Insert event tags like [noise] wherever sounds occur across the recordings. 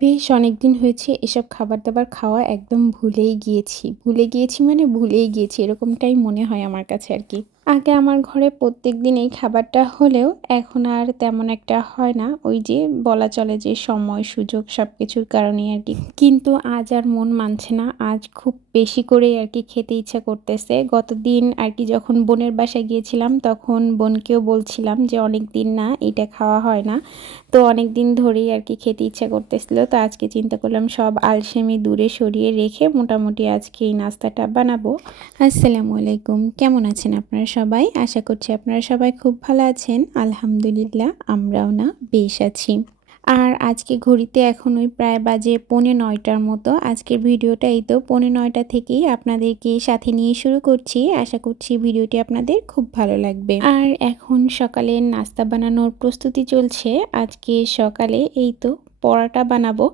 বেশ অনেক দিন হয়েছে এসব খাবার দাবার খাওয়া একদম ভুলেই গিয়েছি। ভুলে গিয়েছি মানে ভুলেই গিয়েছি, এরকমটাই মনে হয় আমার কাছে আর কি। আগে আমার ঘরে প্রত্যেক দিন এই খাবারটা হলেও এখন আর তেমন একটা হয় না। ওই যে বলা চলে যে সময়, সুযোগ সব কিছুর কারণেই আর কি। কিন্তু আজ আর মন মানছে না। আজ খুব বেশি করেই আর কি খেতে ইচ্ছা করতেছে। গতদিন আর কি যখন বোনের বাসায় গিয়েছিলাম, তখন বোনকেও বলছিলাম যে অনেক দিন না এটা খাওয়া হয় না। তো অনেক দিন ধরেই আর কি খেতে ইচ্ছা করতেছিল। তো আজকে চিন্তা করলাম সব আলসেমি দূরে সরিয়ে রেখে মোটামুটি আজকে এই নাস্তাটা বানাবো। আসসালামু আলাইকুম। কেমন আছেন আপনারা সবাই। আশা করছি আপনারা সবাই খুব ভালো আছেন। আলহামদুলিল্লাহ, আমরাও না, বেশ আছি। আর আজকে ঘড়িতে এখন ওই প্রায় বাজে পৌনে নয়টার মতো। আজকের ভিডিওটা এই তো পৌনে নয়টা থেকেই আপনাদেরকে সাথে নিয়ে শুরু করছি। আশা করছি ভিডিওটি আপনাদের খুব ভালো লাগবে। আর এখন সকালে নাস্তা বানানোর প্রস্তুতি চলছে। আজকে সকালে এই তো পরোটা বানাবো।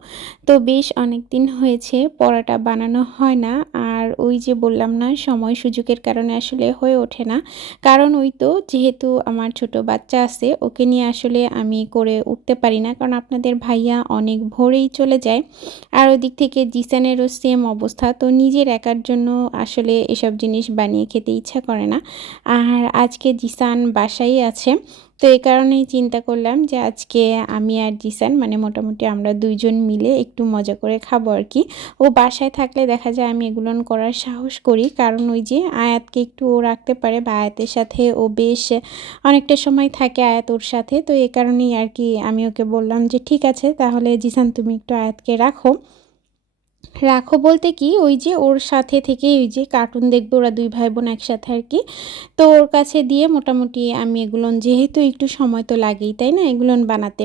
তো বেশ অনেক দিন হয়েছে পরোটা বানানো হয় না। আর ওই যে বললাম না, সময় সুযোগের কারণে আসলে হয়ে ওঠে না। কারণ ওই তো যেহেতু আমার ছোট বাচ্চা আছে, ওকে নিয়ে আসলে আমি করে উঠতে পারি না। কারণ আপনাদের ভাইয়া অনেক ভোরেই চলে যায়। আর ওদিক থেকে জিসানেরও সেম অবস্থা। তো নিজের একার জন্য আসলে এসব জিনিস বানিয়ে খেতে ইচ্ছা করে না। আর আজকে জিসান বাসাই আছে। তো এই কারণেই চিন্তা করলাম যে আজকে আমি আর জিসান মানে মোটামুটি আমরা দুইজন মিলে একটু মজা করে খাব আর কি। ও বাসায় থাকলে দেখা যায় আমি এগুলো করার সাহস করি, কারণ ওই যে আয়াতকে একটু ও রাখতে পারে বা আয়াতের সাথে ও বেশ অনেকটা সময় থাকে আয়াত ওর সাথে। তো এই কারণেই আর কি আমি ওকে বললাম যে, ঠিক আছে, তাহলে জিসান তুমি একটু আয়াতকে রাখো। রাখো বলতে কি, ওই যে ওর সাথে থেকে ওই যে কার্টুন দেখবে ওরা দুই ভাই বোন একসাথে আর কি। তো ওর কাছে দিয়ে মোটামুটি আমি এগুলো যেহেতু একটু সময় তো লাগেই, তাই না? এগুলো বানাতে।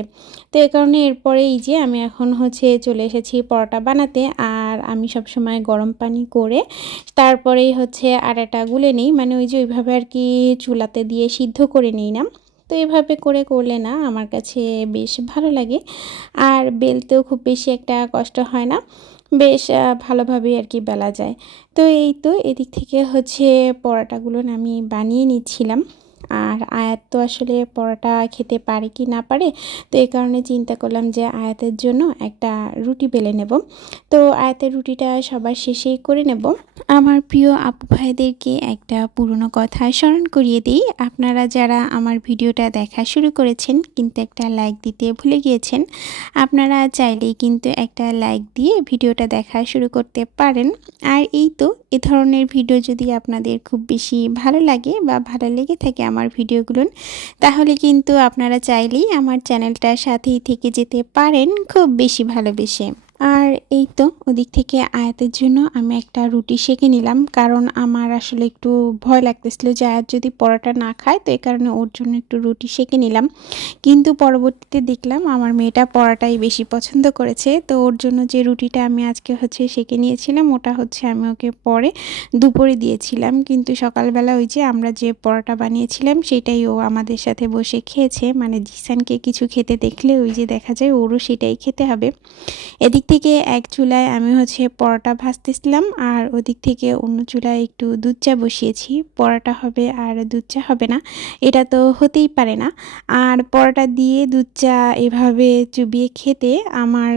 তো এই কারণে এরপরে এই যে আমি এখন হচ্ছে চলে এসেছি পরোটা বানাতে, আর আমি সব সময় গরম পানি করে তারপরেই হচ্ছে আর আটাটা গুলে নিই মানে ওই যে ওইভাবে আর কি চুলাতে দিয়ে সিদ্ধ করে নিই না। তো এভাবে করে করলে না আমার কাছে বেশ ভালো লাগে, আর বেলতেও খুব বেশি একটা কষ্ট হয় না। বেশ ভালোভাবে আর কি বেলা যায়। তো এই তো এদিক থেকে হচ্ছে পরোটাগুলো আমি বানিয়ে নিচ্ছিলাম। আর আয়াত তো আসলে পরোটা খেতে পারে কি না পারে, তো এই কারণে চিন্তা করলাম যে আয়াতের জন্য একটা রুটি বেলে নেব। তো আয়াতের রুটিটা সবার শেষেই করে নেব। আমার প্রিয় আপু ভাইদেরকে একটা পুরনো কথা স্মরণ করিয়ে দিই। আপনারা যারা আমার ভিডিওটা দেখা শুরু করেছেন কিন্তু একটা লাইক দিতে ভুলে গিয়েছেন, আপনারা চাইলেই কিন্তু একটা লাইক দিয়ে ভিডিওটা দেখা শুরু করতে পারেন। আর এই তো এ ধরনের ভিডিও যদি আপনাদের খুব বেশি ভালো লাগে বা ভালো লেগে থাকে আমার ভিডিওগুলো। তাহলে কিন্তু আপনারা চাইলেই আমার চ্যানেলটার সাথেই থেকে যেতে পারেন খুব বেশি ভালোবেসে। আর এই তো ওদিক থেকে আয়াতের জন্য আমি একটা রুটি সেঁকে নিলাম, কারণ আমার আসলে একটু ভয় লাগতেছিল যে আয়াত যদি পরোটা না খায়, তো এই কারণে ওর জন্য একটু রুটি সেঁকে নিলাম। কিন্তু পরবর্তীতে দেখলাম আমার মেয়েটা পরোটাই বেশি পছন্দ করেছে, তো ওর জন্য যে রুটিটা আমি আজকে হচ্ছে সেঁকে নিয়েছিলাম, ওটা হচ্ছে আমি ওকে পরে দুপুরে দিয়েছিলাম। কিন্তু সকালবেলা ওই যে আমরা যে পরোটা বানিয়েছিলাম, সেটাই ও আমাদের সাথে বসে খেয়েছে। মানে জিসানকে কিছু খেতে দেখলে ওই যে দেখা যায় ওরও সেটাই খেতে হবে। এদিক থেকে এক চুলায় আমি হচ্ছে পরোটা ভাজতেছিলাম, আর ওদিক থেকে অন্য চুলায় একটু দুধ চা বসিয়েছি। পরোটা হবে আর দুধ চা হবে না, এটা তো হতেই পারে না। আর পরোটা দিয়ে দুধ চা এভাবে চুবিয়ে খেতে আমার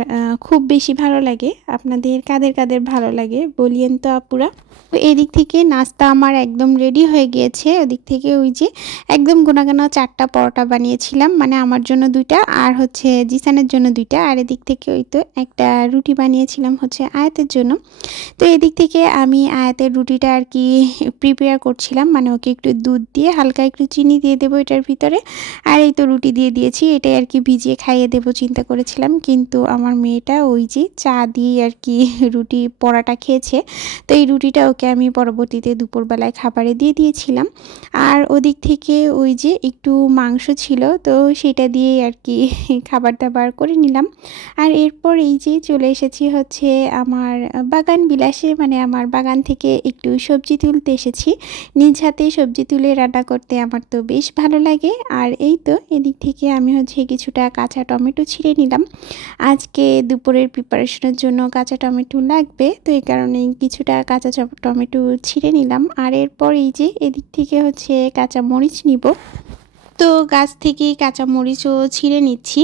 খুব বেশি ভালো লাগে। আপনাদের কাদের কাদের ভালো লাগে বলিয়েন তো আপুরা। তো এদিক থেকে নাস্তা আমার একদম রেডি হয়ে গিয়েছে। ওদিক থেকে ওই যে একদম গোনা চারটা পরোটা বানিয়েছিলাম মানে আমার জন্য দুইটা আর হচ্ছে জিসানের জন্য দুইটা। আর এদিক থেকে ওই তো একটা রুটি বানিয়েছিলাম হচ্ছে আয়াতের জন্য। তো এদিক থেকে আমি আয়াতের রুটিটা আর কি প্রিপেয়ার করছিলাম মানে ওকে একটু দুধ দিয়ে হালকা একটু চিনি দিয়ে দেবো এটার ভিতরে। আর এই তো রুটি দিয়ে দিয়েছি, এটাই আর কি ভিজিয়ে খাইয়ে দেবো চিন্তা করেছিলাম। কিন্তু আমার মেয়েটা ওই যে চা দিয়ে আর কি রুটি পরাটা খেয়েছে। তো এই রুটিটা ওকে আমি পরবর্তীতে দুপুরবেলায় খাবারে দিয়ে দিয়েছিলাম। আর ওদিক থেকে ওই যে একটু মাংস ছিল, তো সেটা দিয়ে আর কি [laughs] খাবার দাবার করে নিলাম। আর এরপর এই যে চলে এসেছি হচ্ছে আমার বাগান বিলাসে মানে আমার বাগান থেকে একটু সবজি তুলতে এসেছি। নিজ হাতে সবজি তুলে রান্না করতে আমার তো বেশ ভালো লাগে। আর এই তো এদিক থেকে আমি হচ্ছে কিছুটা কাঁচা টমেটো ছিঁড়ে নিলাম। আজকে দুপুরের প্রিপারেশনের জন্য কাঁচা টমেটো লাগবে, তো এই কারণে কিছুটা কাঁচা টমেটো ছিঁড়ে নিলাম। আর এরপর এই যে এদিক থেকে হচ্ছে কাঁচা মরিচ নিব। তো গাছ থেকে কাঁচা মরিচও ছিঁড়ে নিচ্ছি।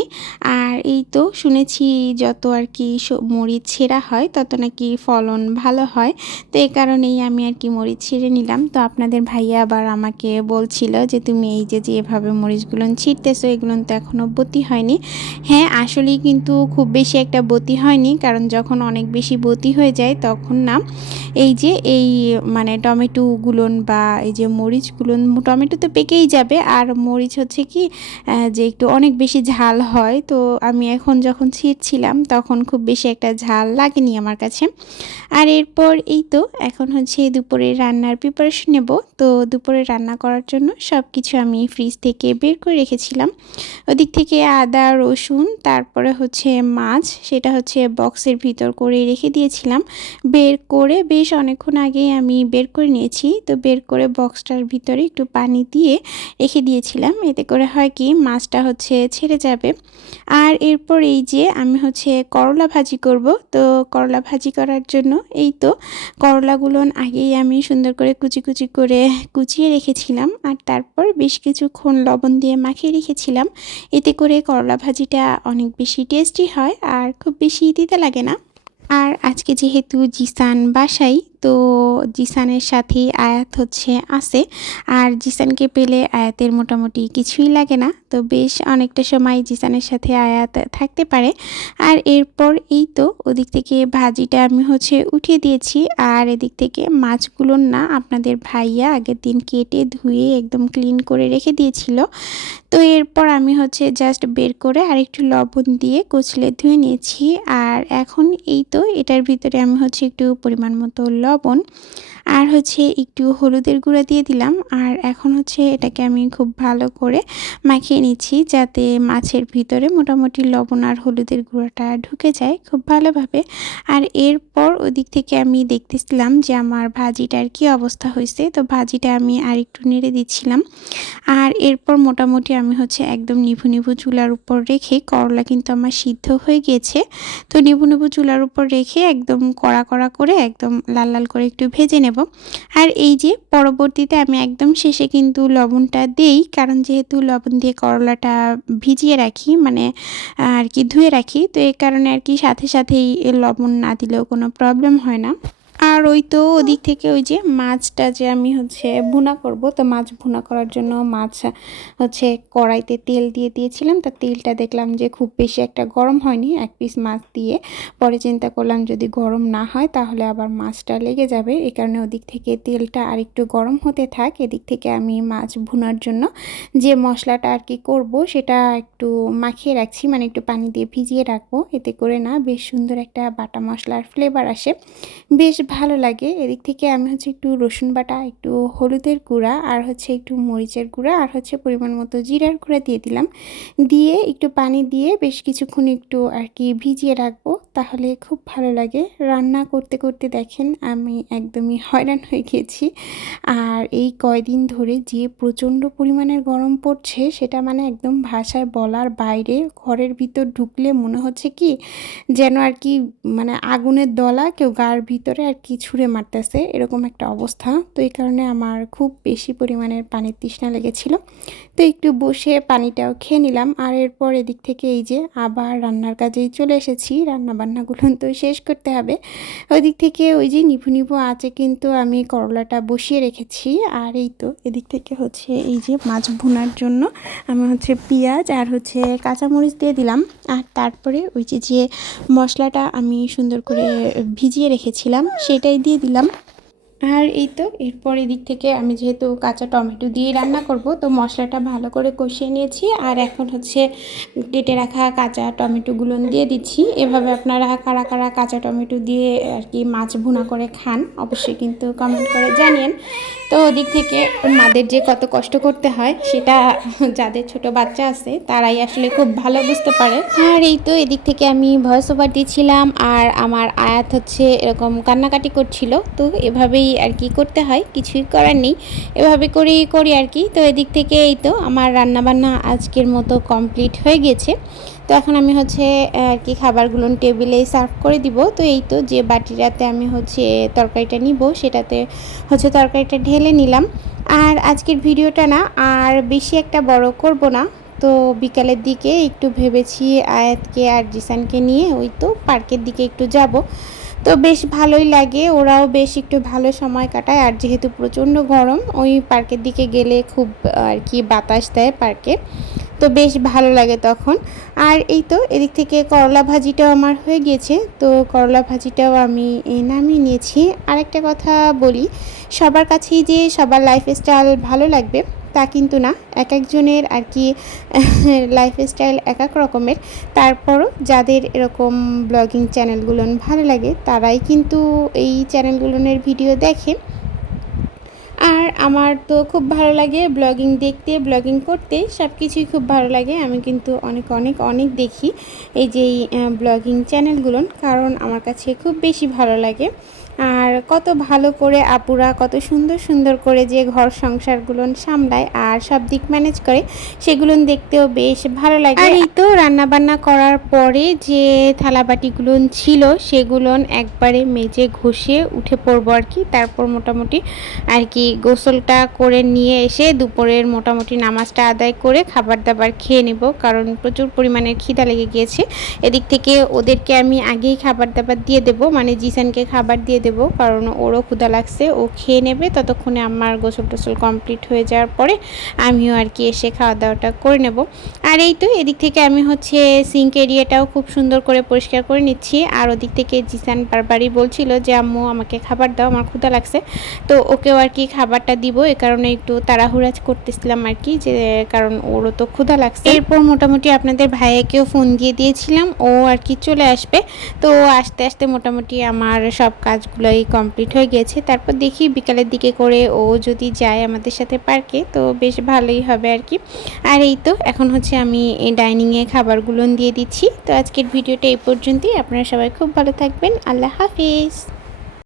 আর এই তো শুনেছি যত আর কি মরিচ ছেঁড়া হয়, তত নাকি ফলন ভালো হয়। তো এই কারণেই আমি আর কি মরিচ ছিঁড়ে নিলাম। তো আপনাদের ভাইয়া আবার আমাকে বলছিল যে, তুমি এই যে যে এভাবে মরিচগুলো ছিঁড়তেছো, এগুলো তো এখনও বতি হয়নি। হ্যাঁ আসলেই কিন্তু খুব বেশি একটা বতি হয়নি, কারণ যখন অনেক বেশি বতি হয়ে যায় তখন না, এই যে, এই মানে টমেটোগুলোন বা এই যে মরিচগুলোন টমেটো তো পেকেই যাবে। আর মরিচ হচ্ছে কি যে একটু অনেক বেশি ঝাল হয়। তো আমি এখন যখন ছিঁড়ছিলাম তখন খুব বেশি একটা ঝাল লাগেনি আমার কাছে। আর এরপর এই তো, এখন হচ্ছে দুপুরে রান্নার প্রিপারেশন নেব। তো দুপুরে রান্না করার জন্য সব কিছু আমি ফ্রিজ থেকে বের করে রেখেছিলাম। ওদিক থেকে আদা, রসুন, তারপরে হচ্ছে মাছ, সেটা হচ্ছে বক্সের ভিতর করে রেখে দিয়েছিলাম। বের করে বেশ অনেকক্ষণ আগেই আমি বের করে নিয়েছি। তো বের করে বক্সটার ভিতরে একটু পানি দিয়ে রেখে দিয়েছিলাম। এতে করে হয় কি, মাছটা হচ্ছে ছেড়ে যাবে। আর এরপর এই যে আমি হচ্ছে করলা ভাজি করব। তো করলা ভাজি করার জন্য এই তো করলাগুলো আগেই আমি সুন্দর করে কুচি কুচি করে কুচিয়ে রেখেছিলাম। আর তারপর বেশ কিছুক্ষণ লবণ দিয়ে মাখিয়ে রেখেছিলাম। এতে করে করলা ভাজিটা অনেক বেশি টেস্টি হয় আর খুব বেশি দিতে লাগে না। আর আজকে যেহেতু জিসান বাসাই তো জিসানের সাথেই আয়াত হচ্ছে, আছে। আর জিসানকে পেলে আয়াতের মোটামুটি কিছুই লাগে না। তো বেশ অনেকটা সময় জিসানের সাথে আয়াত থাকতে পারে। আর এরপর এই তো ওদিক থেকে ভাজিটা আমি হচ্ছে উঠিয়ে দিয়েছি। আর এদিক থেকে মাছগুলো না আপনাদের ভাইয়া আগের দিন কেটে ধুয়ে একদম ক্লিন করে রেখে দিয়েছিল। তো এরপর আমি হচ্ছে জাস্ট বের করে আর একটু লবণ দিয়ে কচলে ধুয়ে নিয়েছি। আর এখন এই তো এটার ভিতরে আমি হচ্ছে একটু পরিমাণ মতো লবণ আর হচ্ছে একটু হলুদের গুঁড়া দিয়ে দিলাম। আর এখন হচ্ছে এটাকে আমি খুব ভালো করে মাখিয়ে নিচ্ছি যাতে মাছের ভিতরে মোটামুটি লবণ আর হলুদের গুঁড়োটা ঢুকে যায় খুব ভালোভাবে। আর এরপর ওদিক থেকে আমি দেখতেছিলাম যে আমার ভাজিটার কি অবস্থা হয়েছে, তো ভাজিটা আমি আর একটু নেড়ে দিচ্ছিলাম। আর এরপর মোটামুটি আমি হচ্ছে একদম নিভু নিভু চুলার উপর রেখে, করলা কিন্তু আমার সিদ্ধ হয়ে গেছে। তো নিভু নিভু চুলার উপর রেখে একদম কড়া কড়া করে একদম লাল লাল করে একটু ভেজে নেব। আর এই যে পরবর্তীতে আমি একদম শেষে কিন্তু লবণটা দেই, কারণ যেহেতু লবণ দিয়ে করলাটা ভিজিয়ে রাখি মানে আর কি ধুয়ে রাখি, তো এই কারণে আর কি সাথে সাথেই লবণ না দিলেও কোনো প্রবলেম হয় না। আর ওই তো ওদিক থেকে ওই যে মাছটা যে আমি হচ্ছে ভুনা করব, তো মাছ ভুনা করার জন্য মাছ হচ্ছে কড়াইতে তেল দিয়ে দিয়েছিলাম। তা তেলটা দেখলাম যে খুব বেশি একটা গরম হয়নি, এক পিস মাছ দিয়ে। পরে চিন্তা করলাম যদি গরম না হয় তাহলে আবার মাছটা লেগে যাবে। এই কারণে ওদিক থেকে তেলটা আর একটু গরম হতে থাক। এদিক থেকে আমি মাছ ভুনার জন্য যে মশলাটা আর কি করব সেটা একটু মাখিয়ে রাখছি মানে একটু পানি দিয়ে ভিজিয়ে রাখব। এতে করে না বেশ সুন্দর একটা বাটা মশলার ফ্লেভার আসে। বেশ ভালো লাগে। এদিক থেকে আমি হচ্ছে একটু রসুন বাটা, একটু হলুদের গুঁড়া, আর হচ্ছে একটু মরিচের গুঁড়া, আর হচ্ছে পরিমাণ মতো জিরার গুঁড়া দিয়ে দিলাম। দিয়ে একটু পানি দিয়ে বেশ কিছুক্ষণ একটু আর কি ভিজিয়ে রাখব, তাহলে খুব ভালো লাগে। রান্না করতে করতে দেখেন আমি একদমই হয়রান হয়ে গিয়েছি আর এই কয়দিন ধরে যে প্রচণ্ড পরিমাণের গরম পড়ছে, সেটা মানে একদম ভাষায় বলার বাইরে ঘরের ভিতর ঢুকলে মনে হচ্ছে কি, যেন আর কি মানে আগুনের দলা, কেউ গার ভিতরে আর কি ছুঁড়ে মারতেছে, এরকম একটা অবস্থা। তো এই কারণে আমার খুব বেশি পরিমাণের পানির তৃষ্ণা লেগেছিল। তো একটু বসে পানিটাও খেয়ে নিলাম। আর এরপর এদিক থেকে এই যে আবার রান্নার কাজেই চলে এসেছি। রান্না বান্নাগুলো তো শেষ করতে হবে। ওইদিক থেকে ওই যে নিভু নিভু আছে কিন্তু আমি করলাটা বসিয়ে রেখেছি। আর এই তো এদিক থেকে হচ্ছে এই যে মাছ ভুনার জন্য আমি হচ্ছে পেঁয়াজ আর হচ্ছে কাঁচামরিচ দিয়ে দিলাম। আর তারপরে ওই যে যে মশলাটা আমি সুন্দর করে ভিজিয়ে রেখেছিলাম সেটাই দিয়ে দিলাম। আর এই তো, এরপর এদিক থেকে আমি যেহেতু কাঁচা টমেটো দিয়ে রান্না করব, তো মশলাটা ভালো করে কষিয়ে নিয়েছি। আর এখন হচ্ছে কেটে রাখা কাঁচা টমেটোগুলো দিয়ে দিচ্ছি। এভাবে আপনারা কারা কারা কাঁচা টমেটো দিয়ে আর কি মাছ ভুনা করে খান, অবশ্যই কিন্তু কমেন্ট করে জানিয়েন। তো ওদিক থেকে মাদের যে কত কষ্ট করতে হয়, সেটা যাদের ছোট বাচ্চা আছে, তারাই আসলে খুব ভালো বুঝতে পারে। আর এই তো এদিক থেকে আমি ভয়েস ওভার দিয়েছিলাম, আর আমার আয়াত হচ্ছে এরকম কান্নাকাটি করছিল। তো এভাবেই আর কি করতে হয়, কিছুই করার নেই। এভাবে করেই করি আর কি। তো এদিক থেকে এই তো আমার রান্নাবান্না আজকের মতো কমপ্লিট হয়ে গেছে। তো এখন আমি হচ্ছে আর কি খাবারগুলো টেবিলে সার্ভ করে দিব। তো এই তো যে বাটিটাতে আমি হচ্ছে তরকারিটা নিব, সেটাতে হচ্ছে তরকারিটা ঢেলে নিলাম। আর আজকের ভিডিওটা না আর বেশি একটা বড় করব না। তো বিকালের দিকে একটু ভেবেছি আয়াতকে আর জিসানকে নিয়ে ওই তো পার্কের দিকে একটু যাব। তো বেশ ভালোই লাগে। ওরাও বেশ একটু ভালো সময় কাটায়। আর যেহেতু প্রচণ্ড গরম, ওই পার্কের দিকে গেলে খুব আর কি বাতাস দেয় পার্কে। তো বেশ ভালো লাগে তখন। আর এই তো এদিক থেকে করলা ভাজিটাও আমার হয়ে গিয়েছে তো করলা ভাজিটাও আমি নামিয়ে নিয়েছি। আরেকটা কথা বলি, সবার কাছেই যে সবার লাইফস্টাইল ভালো লাগবে তা কিন্তু না, এক একজনের আর কি [laughs] লাইফস্টাইল এক এক রকমের। তারপরও যাদের এরকম ব্লগিং চ্যানেলগুলো ভালো লাগে, তারাই কিন্তু এই চ্যানেলগুলোর ভিডিও দেখে। আর আমার তো খুব ভালো লাগে ব্লগিং দেখতে ব্লগিং করতে সব কিছুই খুব ভালো লাগে। আমি কিন্তু অনেক অনেক অনেক দেখি এই যে ব্লগিং চ্যানেলগুলো কারণ আমার কাছে খুব বেশি ভালো লাগে। আর কত ভালো করে আপুরা কত সুন্দর সুন্দর করে যে ঘর সংসারগুলো সামলায় আর সব দিক ম্যানেজ করে, সেগুলো দেখতেও বেশ ভালো লাগে। আর এই তো রান্নাবান্না করার পরে যে থালাবাটিগুলো ছিল, সেগুলো একবারে মেজে ঘষে উঠে পড়ব আর কি। তারপর মোটামুটি আর কি গোসলটা করে নিয়ে এসে দুপুরের মোটামুটি নামাজটা আদায় করে খাবার দাবার খেয়ে নেব, কারণ প্রচুর পরিমাণের খিদা লেগে গিয়েছে। এদিক থেকে ওদেরকে আমি আগেই খাবার দাবার দিয়ে দেব মানে জিসানকে খাবার দিয়ে দেব। কারণ ওরও ক্ষুদা লাগছে, ও খেয়ে নেবে। ততক্ষণে আমার গোসল টোসল কমপ্লিট হয়ে যাওয়ার পরে আমিও আর কি এসে খাওয়া দাওয়াটা করে নেব। আর এই তো, এদিক থেকে আমি হচ্ছে সিঙ্ক এরিয়াটাও খুব সুন্দর করে পরিষ্কার করে নিচ্ছি। আর ওদিক থেকে জিসান বারবারই বলছিল যে, আম্মু, আমাকে খাবার দাও, আমার ক্ষুদা লাগছে। তো ওকেও আর কি খাবারটা দিব। এ কারণে একটু তাড়াহুড়াজ করতেছিলাম আর কি যে, কারণ ওরও তো ক্ষুধা লাগছে। এরপর মোটামুটি আপনাদের ভাইয়াকেও ফোন দিয়ে দিয়েছিলাম। ও আর কি চলে আসবে। তো আস্তে আস্তে মোটামুটি আমার সব কাজগুলোই কমপ্লিট হয়ে গেছে। তারপর দেখি বিকালের দিকে করে ও যদি যায় আমাদের সাথে পার্কে, তো বেশ ভালোই হবে আর কি আর এই তো, এখন হচ্ছে আমি ডাইনিংয়ে খাবারগুলো দিয়ে দিচ্ছি। তো আজকের ভিডিওটা এই পর্যন্তই। আপনারা সবাই খুব ভালো থাকবেন। আল্লাহ হাফিজ।